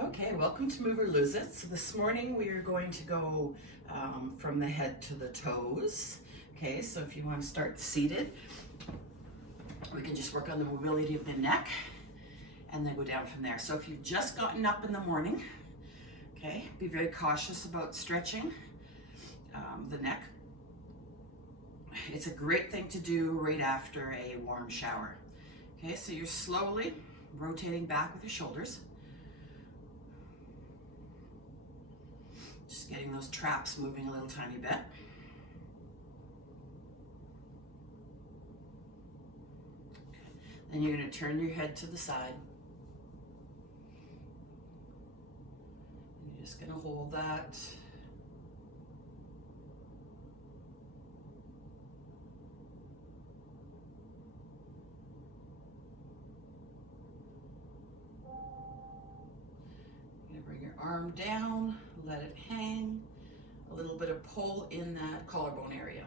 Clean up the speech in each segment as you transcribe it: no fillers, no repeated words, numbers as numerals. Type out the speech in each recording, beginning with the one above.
Okay, welcome to Move or Lose It. So this morning we are going to go from the head to the toes. Okay, so if you want to start seated, we can just work on the mobility of the neck and then go down from there. So if you've just gotten up in the morning, okay, be very cautious about stretching the neck. It's a great thing to do right after a warm shower. Okay, so you're slowly rotating back with your shoulders. Just getting those traps moving a little tiny bit. Okay. Then you're going to turn your head to the side. And you're just going to hold that. You're going to bring your arm down, let it hang. A little bit of pull in that collarbone area.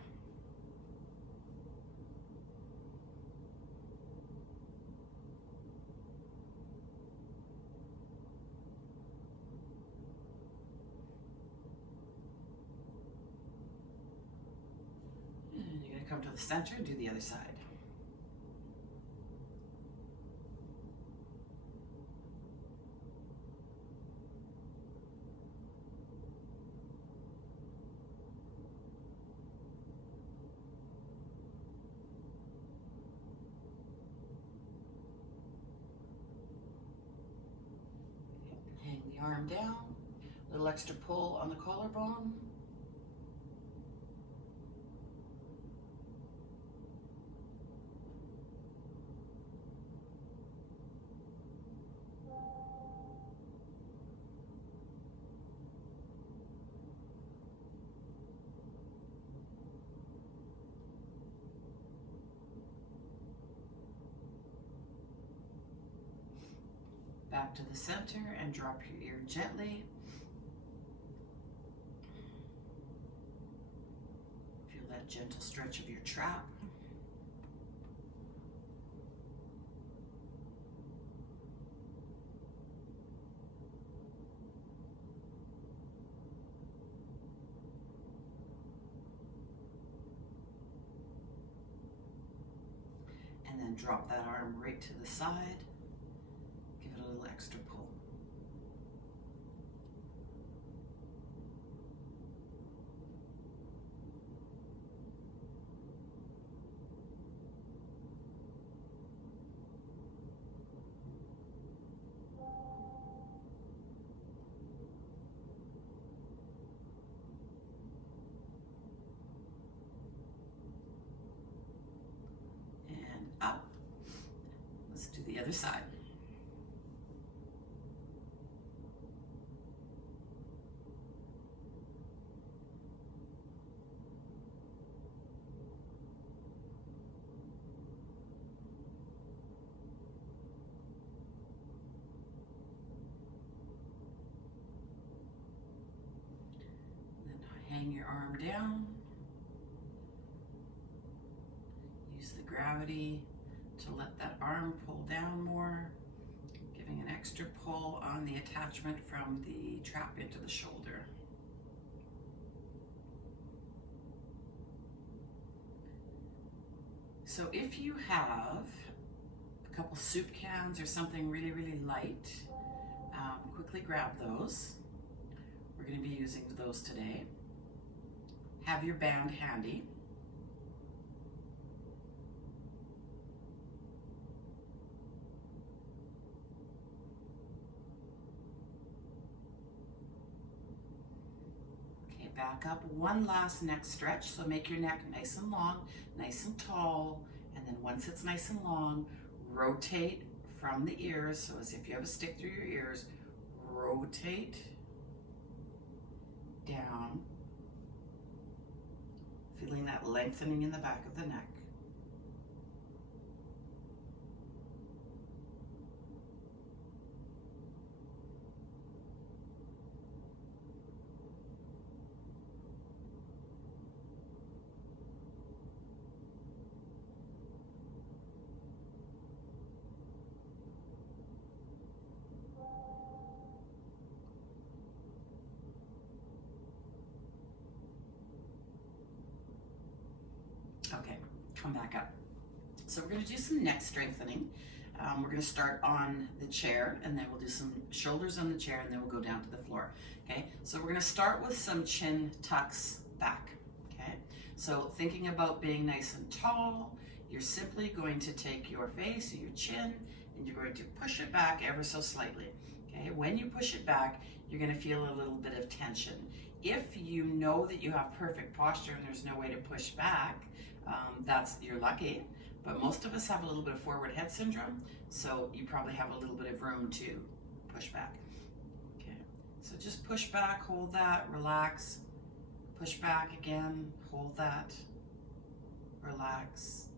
And you're going to come to the center and do the other side. Hang the arm down, a little extra pull on the collarbone. Back to the center and drop your ear gently. Feel that gentle stretch of your trap. And then drop that arm right to the side. Give it a little extra pull. And up. Let's do the other side. Hang your arm down. Use the gravity to let that arm pull down more, giving an extra pull on the attachment from the trap into the shoulder. So if you have a couple soup cans or something really, really light, quickly grab those. We're going to be using those today. Have your band handy. Okay, back up. One last neck stretch. So make your neck nice and long, nice and tall. And then once it's nice and long, rotate from the ears. So as if you have a stick through your ears, rotate down. Feeling that lengthening in the back of the neck. come back up. So we're going to do some neck strengthening. We're going to start on the chair, and then we'll do some shoulders on the chair, and then we'll go down to the floor. Okay, so we're going to start with some chin tucks back. Okay, so thinking about being nice and tall, you're simply going to take your face or your chin, and you're going to push it back ever so slightly. Okay, when you push it back, you're going to feel a little bit of tension. If you know that you have perfect posture and there's no way to push back, you're lucky. But most of us have a little bit of forward head syndrome, so you probably have a little bit of room to push back. Okay, so just push back, hold that, relax, push back again, hold that, relax,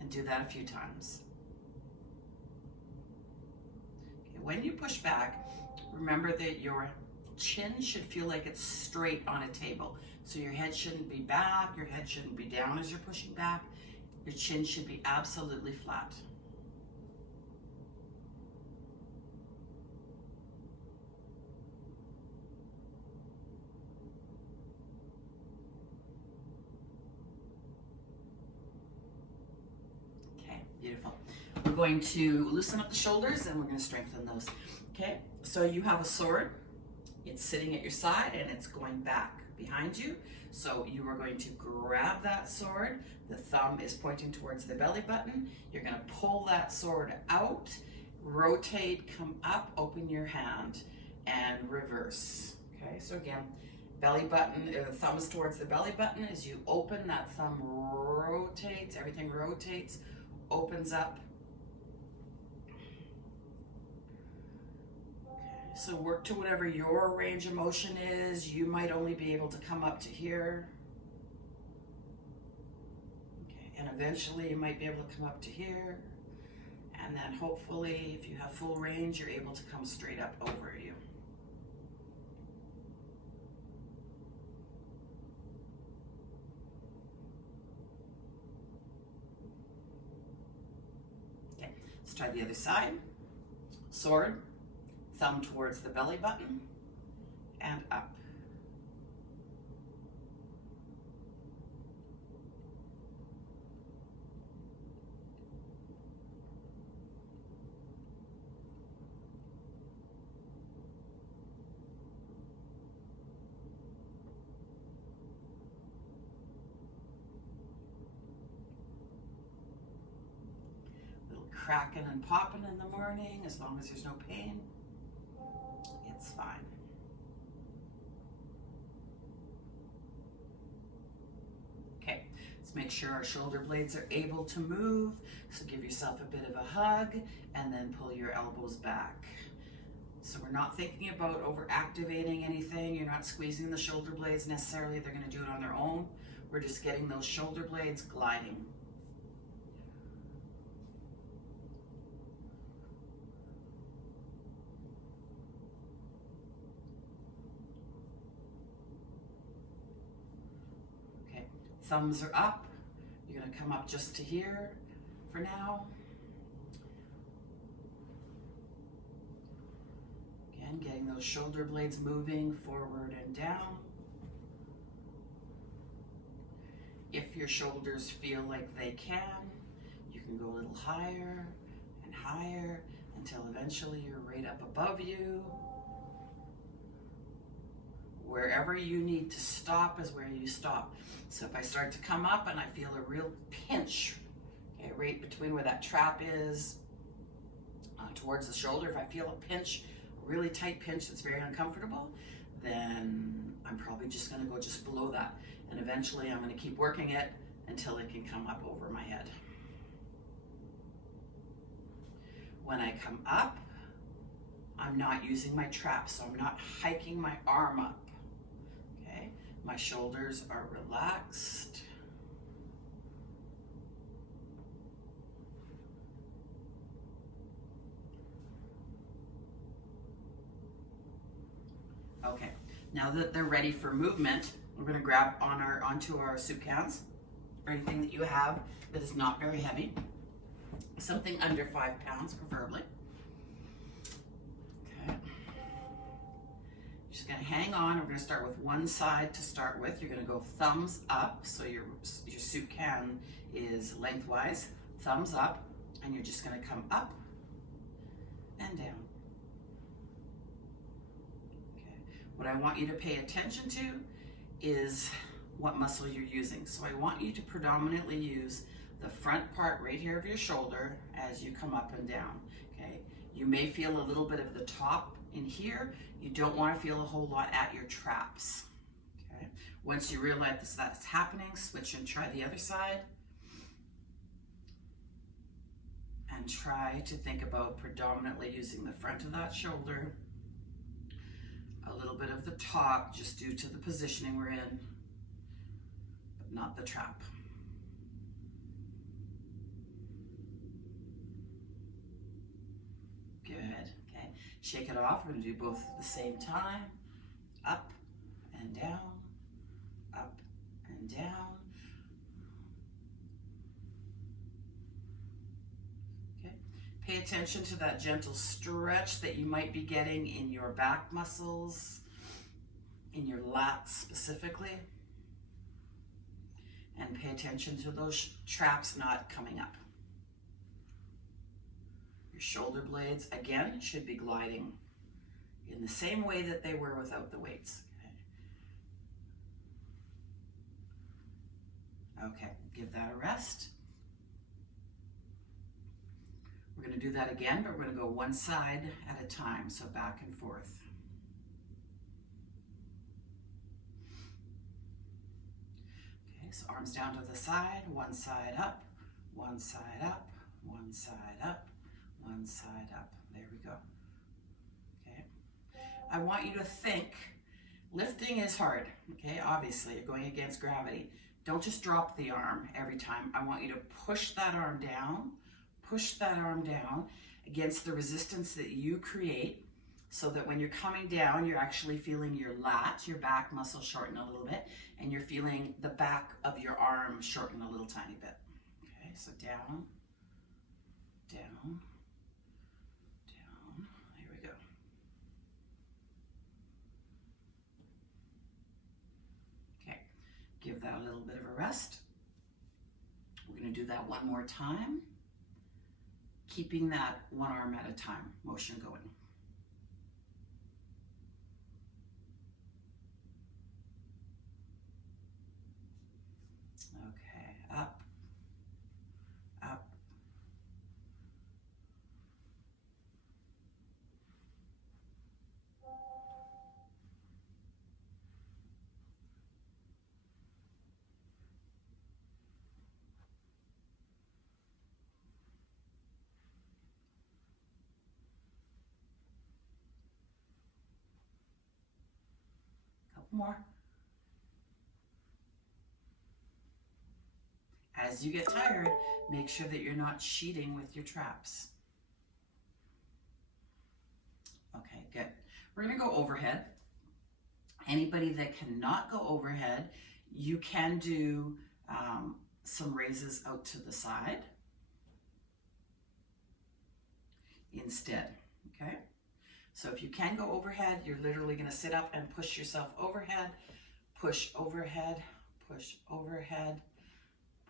and do that a few times. Okay, when you push back, remember that your chin should feel like it's straight on a table. So your head shouldn't be back, your head shouldn't be down as you're pushing back. Your chin should be absolutely flat. Okay, beautiful. We're going to loosen up the shoulders and we're going to strengthen those. Okay, so you have a sword. It's sitting at your side and it's going back behind you. So you are going to grab that sword. The thumb is pointing towards the belly button. You're going to pull that sword out, rotate, come up, open your hand, and reverse. Okay, so again, belly button, the thumb is towards the belly button. As you open, that thumb rotates, everything rotates, opens up. So work to whatever your range of motion is. You might only be able to come up to here. Okay, and eventually you might be able to come up to here. And then hopefully, if you have full range, you're able to come straight up over you. Okay, let's try the other side. Sword. Thumb towards the belly button and up. Little cracking and popping in the morning, as long as there's no pain. It's fine. Okay, let's make sure our shoulder blades are able to move. So give yourself a bit of a hug and then pull your elbows back. So we're not thinking about over activating anything. You're not squeezing the shoulder blades necessarily. They're going to do it on their own. We're just getting those shoulder blades gliding. Thumbs are up. You're going to come up just to here for now. Again, getting those shoulder blades moving forward and down. If your shoulders feel like they can, you can go a little higher and higher until eventually you're right up above you. Wherever you need to stop is where you stop. So if I start to come up and I feel a real pinch, okay, right between where that trap is towards the shoulder, if I feel a pinch, a really tight pinch that's very uncomfortable, then I'm probably just going to go just below that. And eventually I'm going to keep working it until it can come up over my head. When I come up, I'm not using my trap, so I'm not hiking my arm up. Okay, my shoulders are relaxed. Okay, now that they're ready for movement, we're going to grab onto our soup cans, or anything that you have that is not very heavy, something under 5 pounds preferably. Okay. Just gonna hang on. We're gonna start with one side to start with. You're gonna go thumbs up, so your soup can is lengthwise, thumbs up, and you're just gonna come up and down. Okay. What I want you to pay attention to is what muscle you're using. So I want you to predominantly use the front part right here of your shoulder as you come up and down. Okay. You may feel a little bit of the top in here. You don't want to feel a whole lot at your traps. Okay. Once you realize that's happening, switch and try the other side. And try to think about predominantly using the front of that shoulder, a little bit of the top just due to the positioning we're in, but not the trap. Good. Okay. Shake it off. We're going to do both at the same time. Up and down, up and down. Okay. Pay attention to that gentle stretch that you might be getting in your back muscles, in your lats specifically. And pay attention to those traps not coming up. Your shoulder blades, again, should be gliding in the same way that they were without the weights. Okay, give that a rest. We're going to do that again, but we're going to go one side at a time, so back and forth. Okay, so arms down to the side, one side up, one side up, one side up, one side up. There we go. Okay. I want you to think, lifting is hard, okay? Obviously, you're going against gravity. Don't just drop the arm every time. I want you to push that arm down against the resistance that you create, so that when you're coming down, you're actually feeling your lat, your back muscle shorten a little bit, and you're feeling the back of your arm shorten a little tiny bit. Okay, so down, down, down. Here we go. Okay, give that a little bit of a rest. We're going to do that one more time, keeping that one arm at a time motion going. Okay, up, up. Couple more. As you get tired, make sure that you're not sheeting with your traps. Okay, good. We're going to go overhead. Anybody that cannot go overhead, you can do some raises out to the side instead, okay? So if you can go overhead, you're literally going to sit up and push yourself overhead, push overhead, push overhead,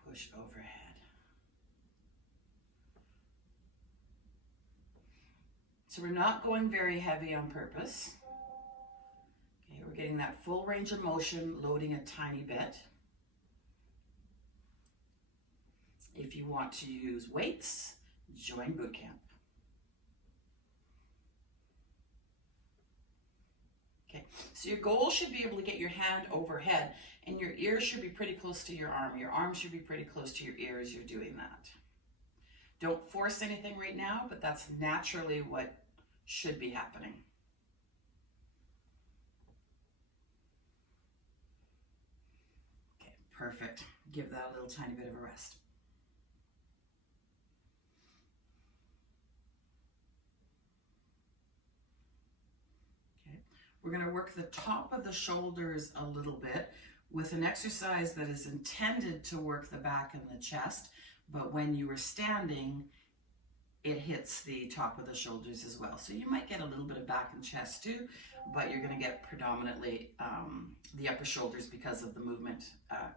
push overhead. So we're not going very heavy on purpose. Okay, we're getting that full range of motion, loading a tiny bit. If you want to use weights, join boot camp. Okay, so your goal should be able to get your hand overhead, and your ear should be pretty close to your arm. Your arm should be pretty close to your ear as you're doing that. Don't force anything right now, but that's naturally what should be happening. Okay, perfect. Give that a little tiny bit of a rest. We're going to work the top of the shoulders a little bit with an exercise that is intended to work the back and the chest, but when you are standing, it hits the top of the shoulders as well. So you might get a little bit of back and chest too, but you're going to get predominantly the upper shoulders because of the movement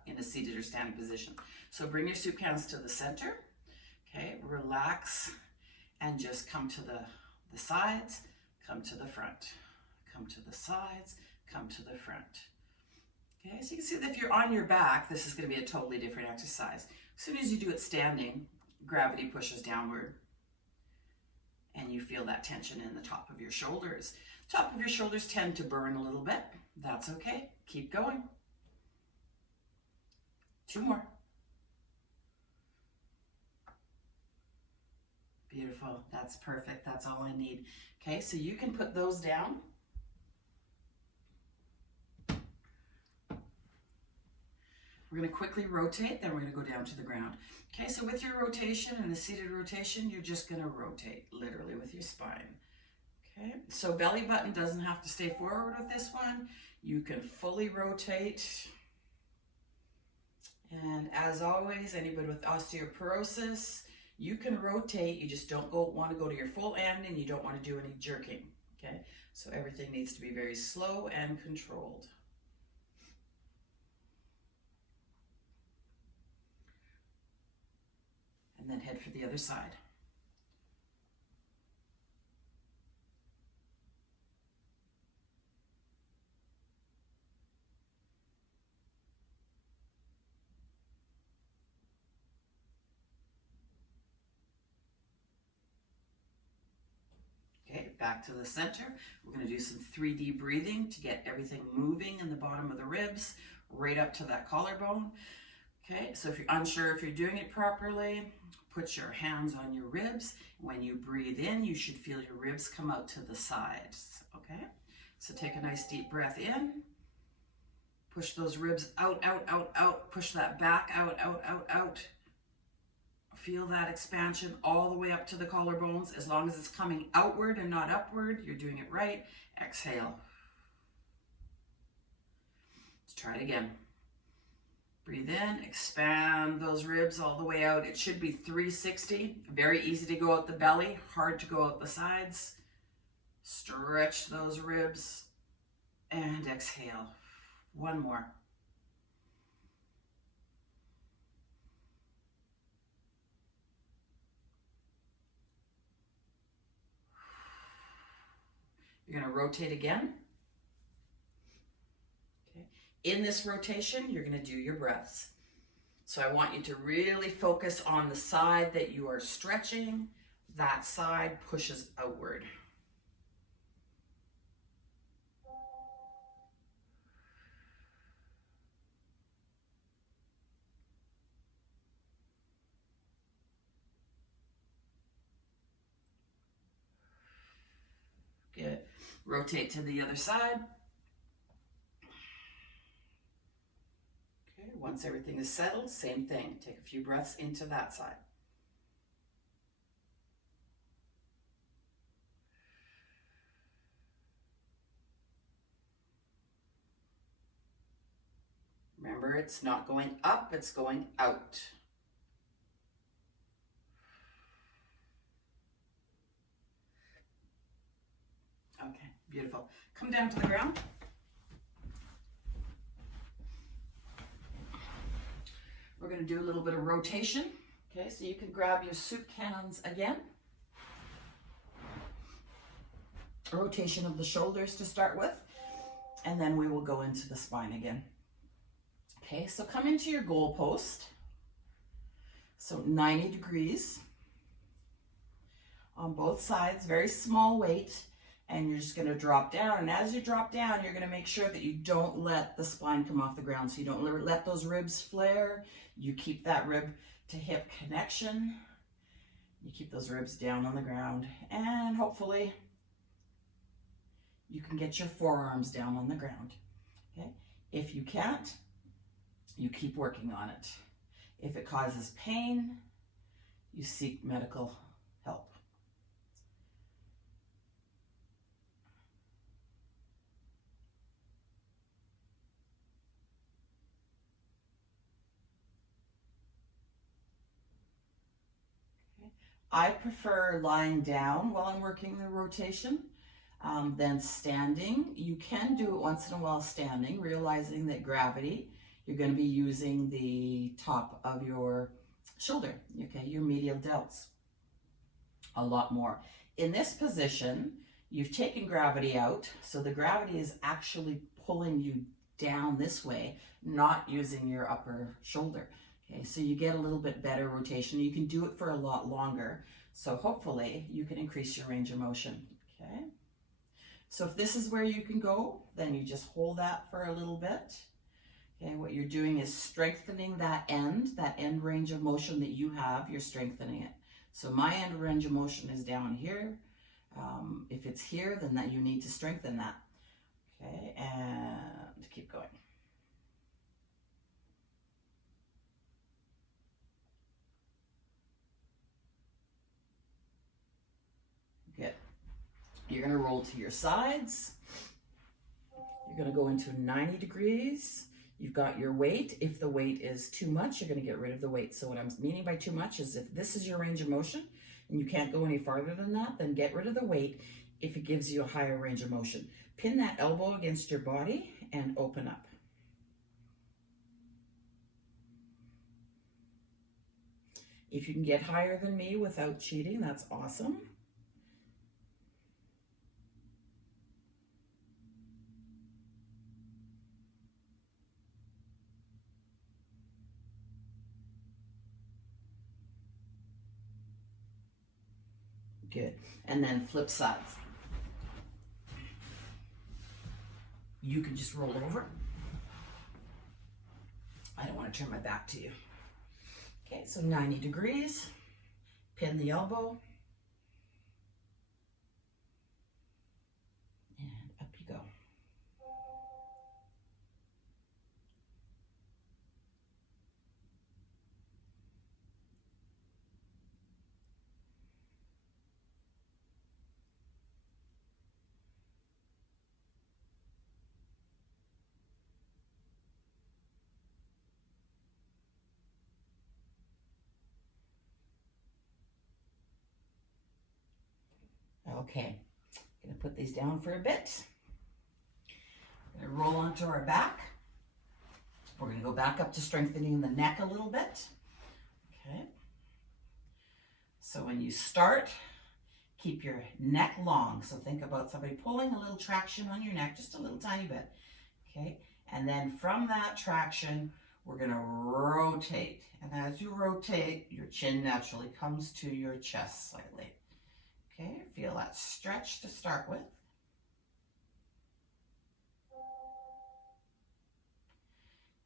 in a seated or standing position. So bring your soup cans to the center, okay, relax, and just come to the sides, come to the front, come to the sides, come to the front. Okay, so you can see that if you're on your back, this is going to be a totally different exercise. As soon as you do it standing, gravity pushes downward, and you feel that tension in the top of your shoulders. Top of your shoulders tend to burn a little bit. That's okay. Keep going. 2 more. Beautiful. That's perfect. That's all I need. Okay, so you can put those down. We're going to quickly rotate, then we're going to go down to the ground. Okay, so with your rotation and the seated rotation, you're just going to rotate literally with your spine. Okay, so belly button doesn't have to stay forward with this one. You can fully rotate. And as always, anybody with osteoporosis, you can rotate. You just don't want to go to your full end, and you don't want to do any jerking. Okay, so everything needs to be very slow and controlled. And then head for the other side. Okay, back to the center. We're going to do some 3D breathing to get everything moving in the bottom of the ribs, right up to that collarbone. Okay, so if you're unsure if you're doing it properly, put your hands on your ribs. When you breathe in, you should feel your ribs come out to the sides, okay? So take a nice deep breath in. Push those ribs out, out, out, out. Push that back out, out, out, out. Feel that expansion all the way up to the collarbones. As long as it's coming outward and not upward, you're doing it right. Exhale. Let's try it again. Breathe in, expand those ribs all the way out. It should be 360. Very easy to go out the belly, hard to go out the sides. Stretch those ribs and exhale. 1 more. You're going to rotate again. In this rotation, you're going to do your breaths. So I want you to really focus on the side that you are stretching. That side pushes outward. Good. Rotate to the other side. Once everything is settled, same thing. Take a few breaths into that side. Remember, it's not going up, it's going out. Okay, beautiful. Come down to the ground. We're going to do a little bit of rotation. Okay, so you can grab your soup cans again. A rotation of the shoulders to start with, and then we will go into the spine again. Okay, so come into your goal post. So 90 degrees on both sides, very small weight, and you're just going to drop down. And as you drop down, you're going to make sure that you don't let the spine come off the ground. So you don't let those ribs flare. You keep that rib to hip connection. You keep those ribs down on the ground, and hopefully you can get your forearms down on the ground. Okay? If you can't, you keep working on it. If it causes pain, you seek medical help. I prefer lying down while I'm working the rotation than standing. You can do it once in a while standing, realizing that gravity, you're going to be using the top of your shoulder, okay, your medial delts a lot more. In this position, you've taken gravity out, so the gravity is actually pulling you down this way, not using your upper shoulder. Okay, so you get a little bit better rotation. You can do it for a lot longer, so hopefully you can increase your range of motion. Okay, so if this is where you can go, then you just hold that for a little bit. Okay, what you're doing is strengthening that end range of motion that you have, you're strengthening it. So my end range of motion is down here. If it's here, then that you need to strengthen that. Okay, and keep going. Good. You're going to roll to your sides. You're going to go into 90 degrees. You've got your weight. If the weight is too much, you're going to get rid of the weight. So what I'm meaning by too much is if this is your range of motion and you can't go any farther than that, then get rid of the weight if it gives you a higher range of motion. Pin that elbow against your body and open up. If you can get higher than me without cheating, that's awesome. Good. And then flip sides. You can just roll over. I don't want to turn my back to you. Okay, so 90 degrees. Pin the elbow. And up you go. Okay, I'm gonna put these down for a bit. Gonna roll onto our back. We're gonna go back up to strengthening the neck a little bit. Okay. So when you start, keep your neck long. So think about somebody pulling a little traction on your neck, just a little tiny bit. Okay, and then from that traction, we're gonna rotate. And as you rotate, your chin naturally comes to your chest slightly. Okay, feel that stretch to start with.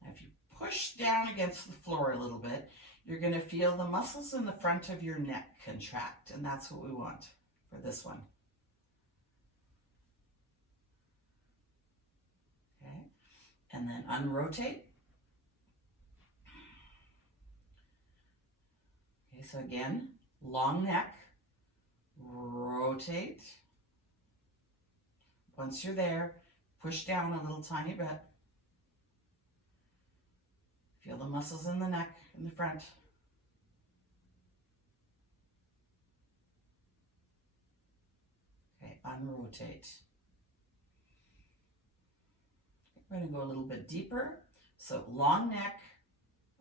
Now if you push down against the floor a little bit, you're going to feel the muscles in the front of your neck contract, and that's what we want for this one. Okay, and then unrotate. Okay, so again, long neck. Rotate. Once you're there, push down a little tiny bit. Feel the muscles in the neck, in the front. Okay, unrotate. We're going to go a little bit deeper. So long neck,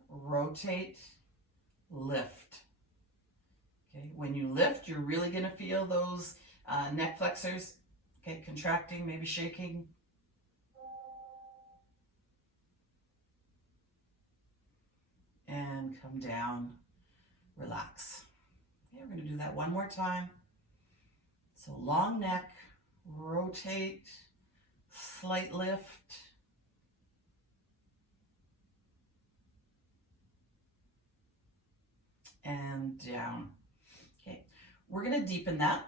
rotate, lift. Okay, when you lift, you're really going to feel those neck flexors, okay, contracting, maybe shaking. And come down, relax. Okay, we're going to do that one more time. So long neck, rotate, slight lift. And down. Okay, we're going to deepen that.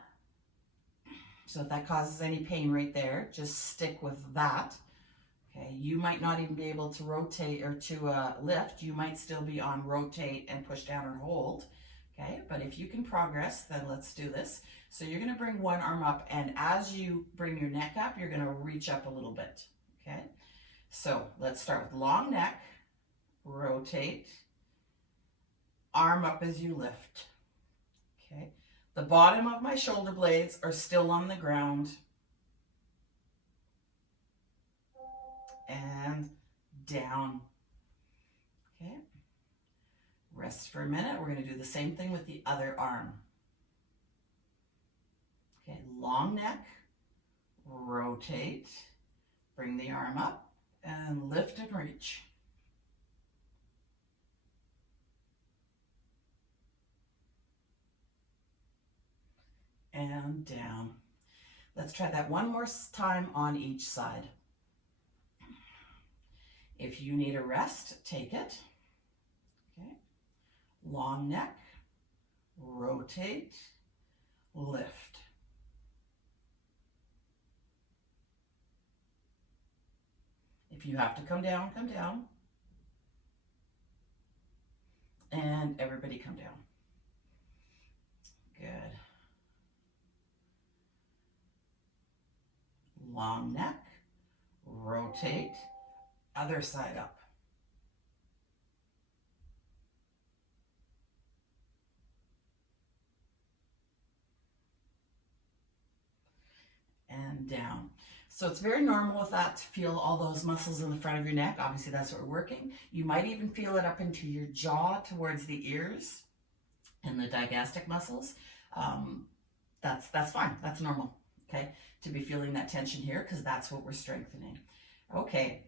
So if that causes any pain right there, just stick with that. Okay, you might not even be able to rotate or to lift. You might still be on rotate and push down or hold. Okay, but if you can progress, then let's do this. So you're going to bring one arm up, and as you bring your neck up, you're going to reach up a little bit. Okay, so let's start with long neck, rotate, arm up as you lift. Okay, the bottom of my shoulder blades are still on the ground. And down. Okay, rest for a minute. We're going to do the same thing with the other arm. Okay, long neck, rotate, bring the arm up, and lift and reach. And down. Let's try that one more time on each side. If you need a rest, take it. Okay. Long neck, rotate, lift. If you have to come down, come down. And everybody come down. Good. Long neck, rotate, other side up. And down. So it's very normal with that to feel all those muscles in the front of your neck. Obviously that's what we're working. You might even feel it up into your jaw towards the ears and the digastric muscles. That's fine, that's normal, okay? To be feeling that tension here because that's what we're strengthening. Okay,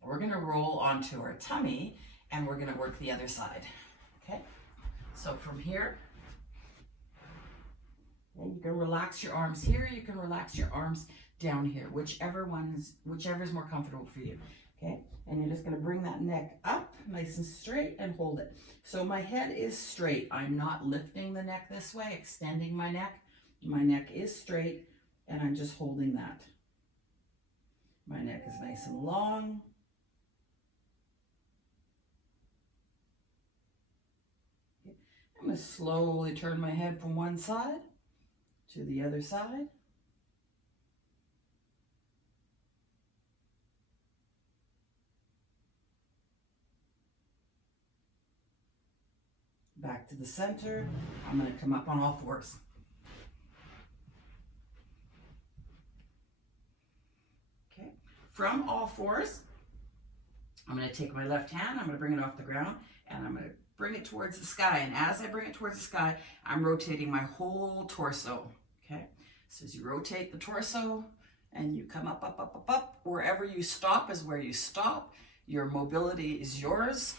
we're gonna roll onto our tummy and we're gonna work the other side, okay? So from here, you can relax your arms here, you can relax your arms down here, whichever is more comfortable for you, okay? And you're just gonna bring that neck up nice and straight and hold it. So my head is straight. I'm not lifting the neck this way, extending my neck. My neck is straight and I'm just holding that. My neck is nice and long. Okay. I'm gonna slowly turn my head from one side to the other side. Back to the center. I'm going to come up on all fours. Okay. From all fours, I'm going to take my left hand, I'm going to bring it off the ground, and I'm going to bring it towards the sky. And as I bring it towards the sky, I'm rotating my whole torso. Okay. So as you rotate the torso and you come up, up, up, up, up, wherever you stop is where you stop. Your mobility is yours.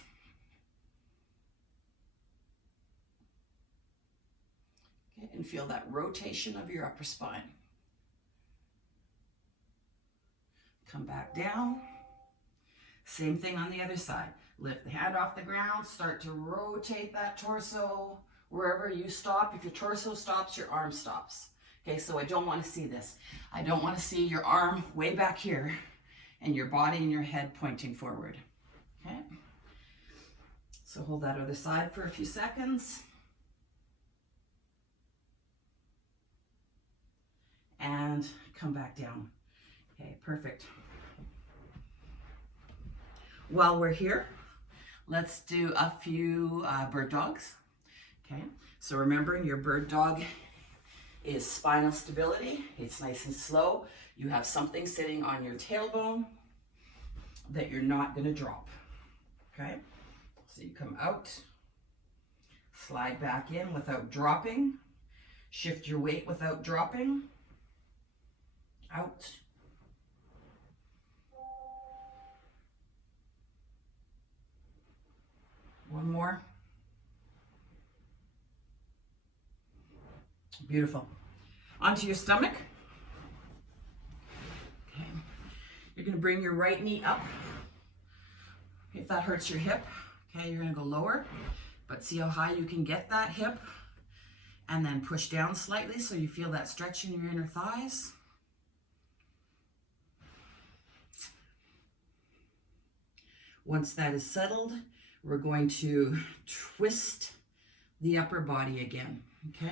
And feel that rotation of your upper spine. Come back down. Same thing on the other side. Lift the hand off the ground, start to rotate that torso wherever you stop. If your torso stops, your arm stops. Okay, so I don't want to see this. I don't want to see your arm way back here and your body and your head pointing forward. Okay? So hold that other side for a few seconds. And come back down. Okay, perfect. While we're here, let's do a few bird dogs. Okay, so remembering your bird dog is spinal stability. It's nice and slow. You have something sitting on your tailbone that you're not going to drop. Okay, so you come out, slide back in without dropping, shift your weight without dropping. Out. One more. Beautiful. Onto your stomach. Okay. You're going to bring your right knee up. If that hurts your hip, okay, you're going to go lower. But see how high you can get that hip. And then push down slightly so you feel that stretch in your inner thighs. Once that is settled, we're going to twist the upper body again, okay?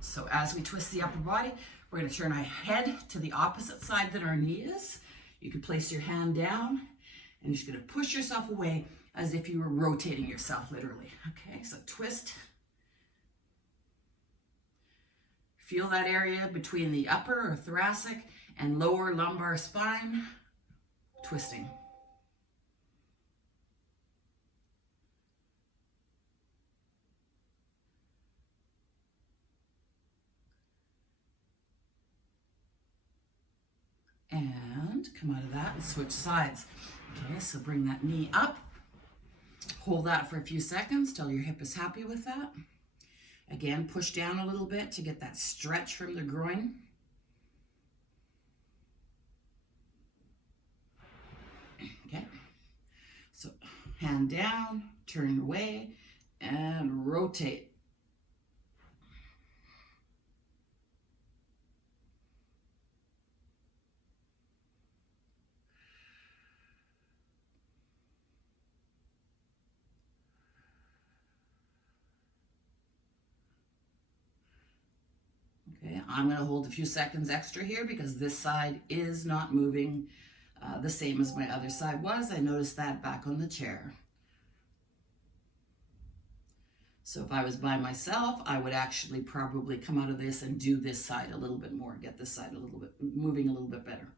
So as we twist the upper body, we're going to turn our head to the opposite side that our knee is. You can place your hand down, and you're just going to push yourself away as if you were rotating yourself, literally, okay? So twist, Feel that area between the upper or thoracic and lower lumbar spine twisting. And come out of that and switch sides. Okay, so bring that knee up. Hold that for a few seconds till your hip is happy with that. Again, push down a little bit to get that stretch from the groin. Okay, so hand down, turn away, and rotate. Okay, I'm going to hold a few seconds extra here because this side is not moving the same as my other side was. I noticed that back on the chair. So if I was by myself, I would actually probably come out of this and do this side a little bit more, get this side a little bit, moving a little bit better.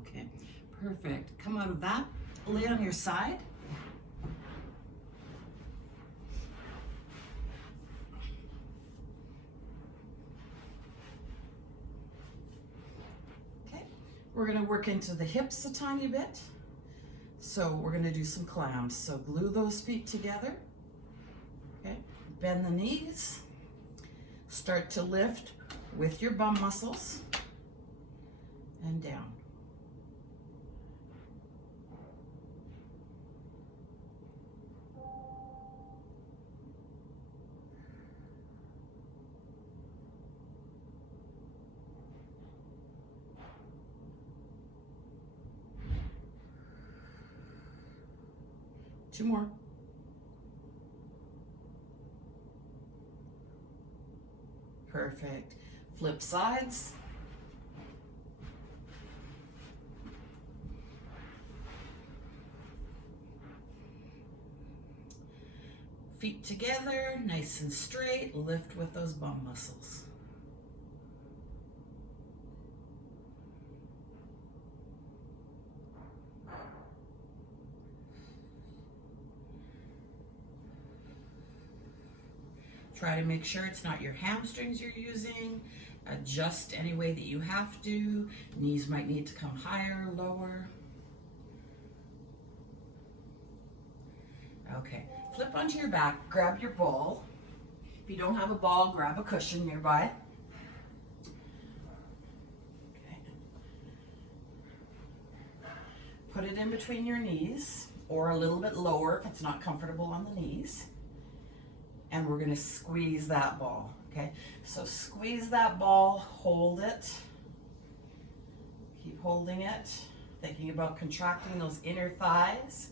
Okay, perfect. Come out of that, lay on your side. Okay, we're gonna work into the hips a tiny bit. So we're gonna do some clams. So glue those feet together. Okay, bend the knees. Start to lift with your bum muscles and down. Two more. Perfect. Flip sides. Feet together, nice and straight. Lift with those bum muscles. Try to make sure it's not your hamstrings you're using. Adjust any way that you have to. Knees might need to come higher, lower. Okay, flip onto your back, grab your ball. If you don't have a ball, grab a cushion nearby. Okay. Put it in between your knees, or a little bit lower if it's not comfortable on the knees. And we're gonna squeeze that ball, okay? So squeeze that ball, hold it. Keep holding it, thinking about contracting those inner thighs,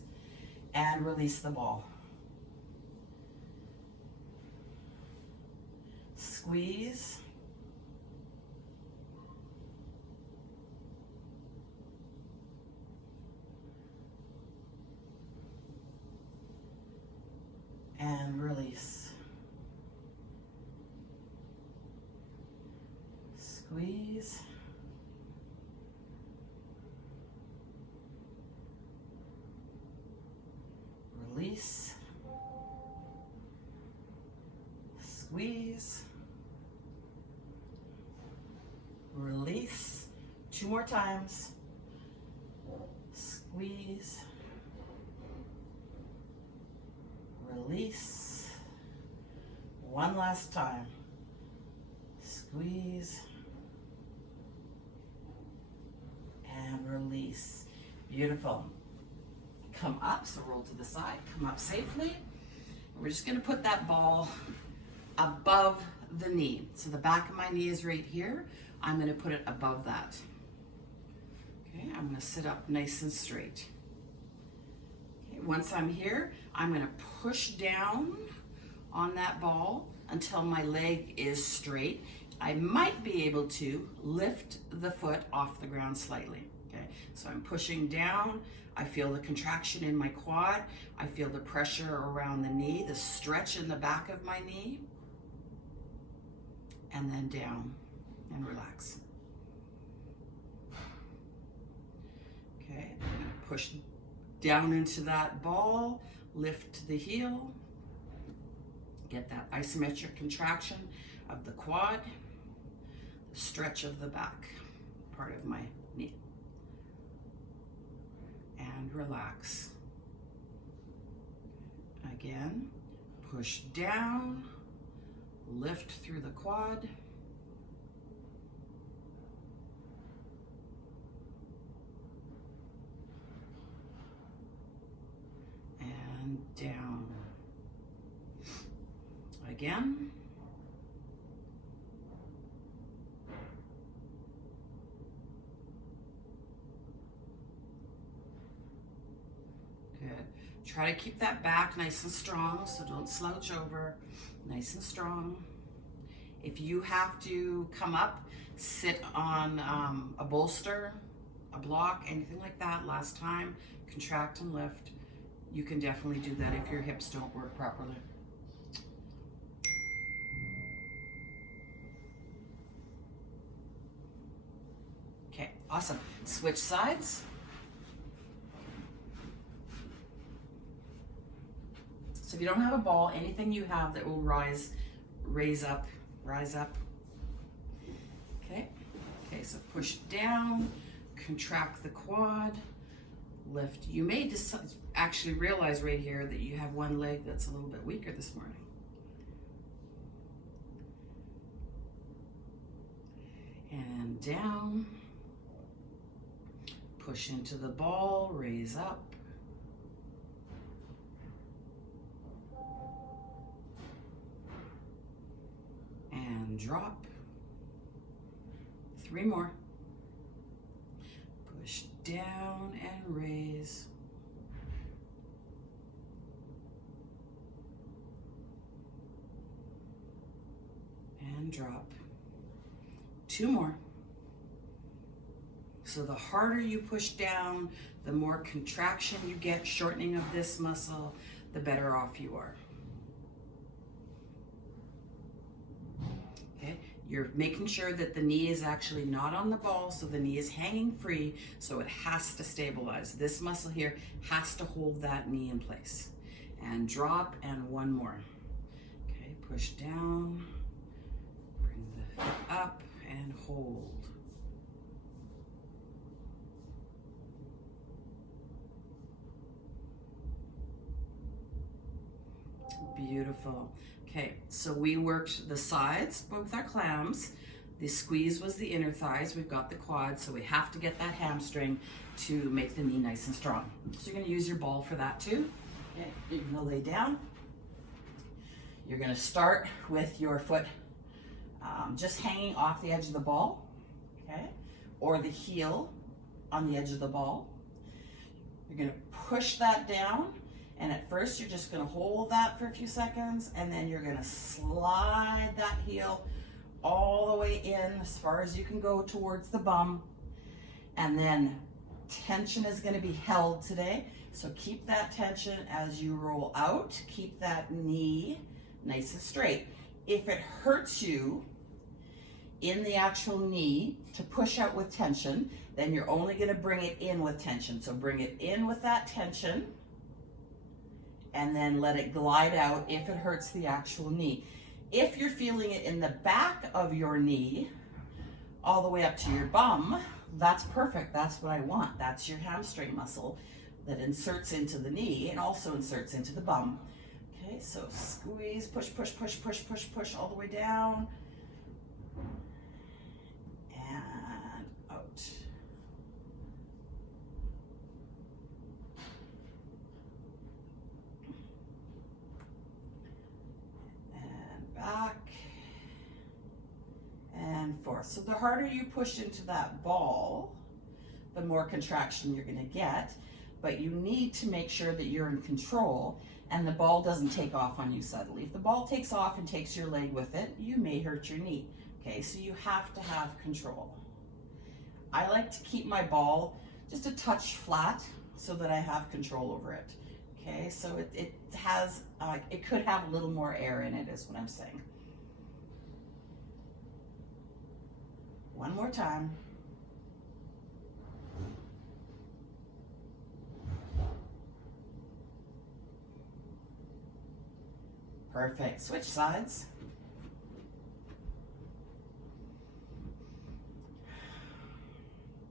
and release the ball. Squeeze. And release. Squeeze. Release. Squeeze. Release. Two more times. Squeeze. Release. One last time. Squeeze. And release. Beautiful. Come up, so roll to the side, come up safely. We're just gonna put that ball above the knee. So the back of my knee is right here. I'm gonna put it above that. Okay, I'm gonna sit up nice and straight. Okay, once I'm here, I'm gonna push down on that ball until my leg is straight. I might be able to lift the foot off the ground slightly. Okay, so I'm pushing down. I feel the contraction in my quad. I feel the pressure around the knee, the stretch in the back of my knee. And then down and relax. Okay, I'm going to push down into that ball, lift the heel, get that isometric contraction of the quad, the stretch of the back part of my knee. And relax. Again, push down, lift through the quad. And down. Again. Good. Try to keep that back nice and strong, so don't slouch over. Nice and strong. If you have to come up, sit on a bolster, a block, anything like that last time, contract and lift. You can definitely do that if your hips don't work properly. Okay, awesome. Switch sides. So if you don't have a ball, anything you have that will rise up. Okay, so push down, contract the quad, lift. You may actually realize right here that you have one leg that's a little bit weaker this morning. And down, push into the ball, raise up. And drop. 3 more. Push down and raise. And drop. 2 more. So the harder you push down, the more contraction you get, shortening of this muscle, the better off you are. Okay, you're making sure that the knee is actually not on the ball, so the knee is hanging free, so it has to stabilize. This muscle here has to hold that knee in place. And drop, and 1 more. Okay, push down, bring the foot up, and hold. Beautiful. Okay, so we worked the sides with our clams. The squeeze was the inner thighs. We've got the quad, so we have to get that hamstring to make the knee nice and strong. So you're going to use your ball for that too. Okay, you're going to lay down. You're going to start with your foot just hanging off the edge of the ball, okay, or the heel on the edge of the ball. You're going to push that down. And at first, you're just going to hold that for a few seconds, and then you're going to slide that heel all the way in as far as you can go towards the bum. And then tension is going to be held today. So keep that tension as you roll out. Keep that knee nice and straight. If it hurts you in the actual knee to push out with tension, then you're only going to bring it in with tension. So bring it in with that tension, and then let it glide out if it hurts the actual knee. If you're feeling it in the back of your knee, all the way up to your bum, that's perfect. That's what I want. That's your hamstring muscle that inserts into the knee and also inserts into the bum. Okay, so squeeze, push, push, push, push, push, push all the way down. And out. Back and forth. So the harder you push into that ball, the more contraction you're going to get, but you need to make sure that you're in control and the ball doesn't take off on you suddenly. If the ball takes off and takes your leg with it, you may hurt your knee. Okay, so you have to have control. I like to keep my ball just a touch flat so that I have control over it. Okay, so it has, it could have a little more air in it, is what I'm saying. One more time. Perfect. Switch sides.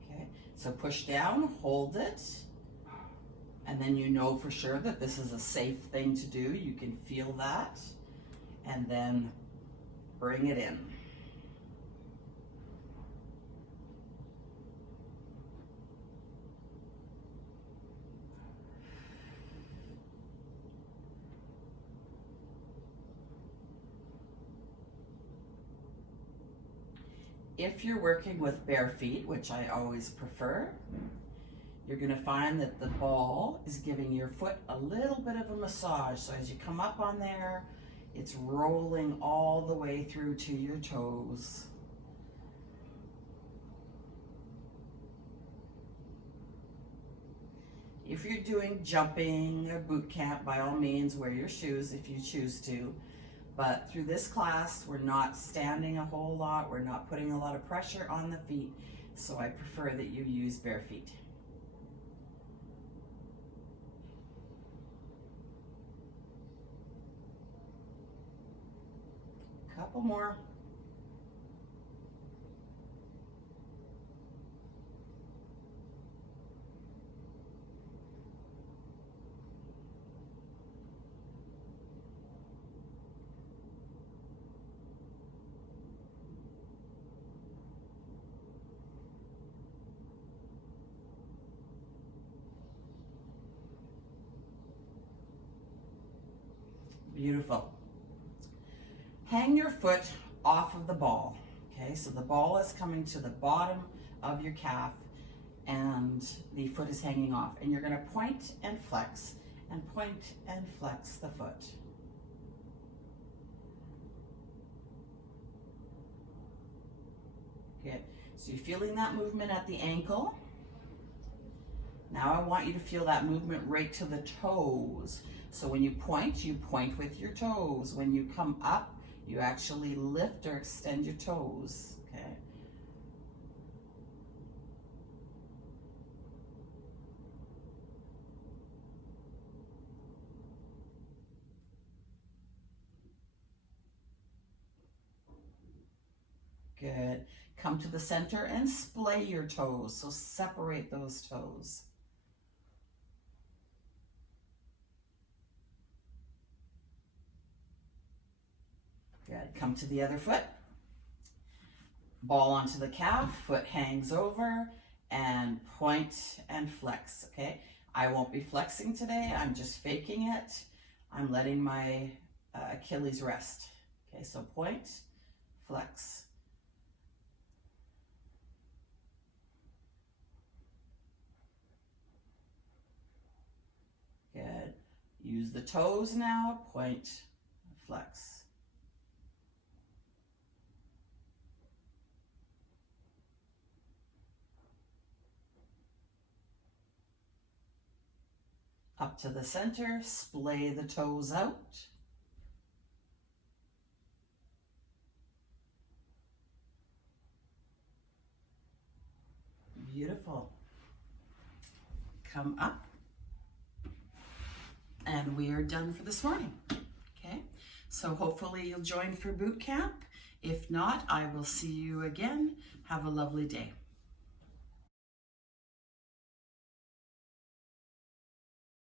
Okay, so push down, hold it, and then you know for sure that this is a safe thing to do. You can feel that, and then bring it in. If you're working with bare feet, which I always prefer, you're going to find that the ball is giving your foot a little bit of a massage. So as you come up on there, it's rolling all the way through to your toes. If you're doing jumping or boot camp, by all means, wear your shoes if you choose to. But through this class, we're not standing a whole lot. We're not putting a lot of pressure on the feet. So I prefer that you use bare feet. Couple more. Beautiful. Hang your foot off of the ball. Okay, so the ball is coming to the bottom of your calf and the foot is hanging off. And you're going to point and flex the foot. Good. So you're feeling that movement at the ankle. Now I want you to feel that movement right to the toes. So when you point with your toes. When you come up, you actually lift or extend your toes, okay? Good. Come to the center and splay your toes, so separate those toes. Good. Come to the other foot. Ball onto the calf, foot hangs over, and point and flex, okay? I won't be flexing today. I'm just faking it. I'm letting my Achilles rest. Okay, so point, flex. Good. Use the toes now, point, flex. Up to the center, splay the toes out. Beautiful. Come up. And we are done for this morning. Okay, so hopefully you'll join for boot camp. If not, I will see you again. Have a lovely day.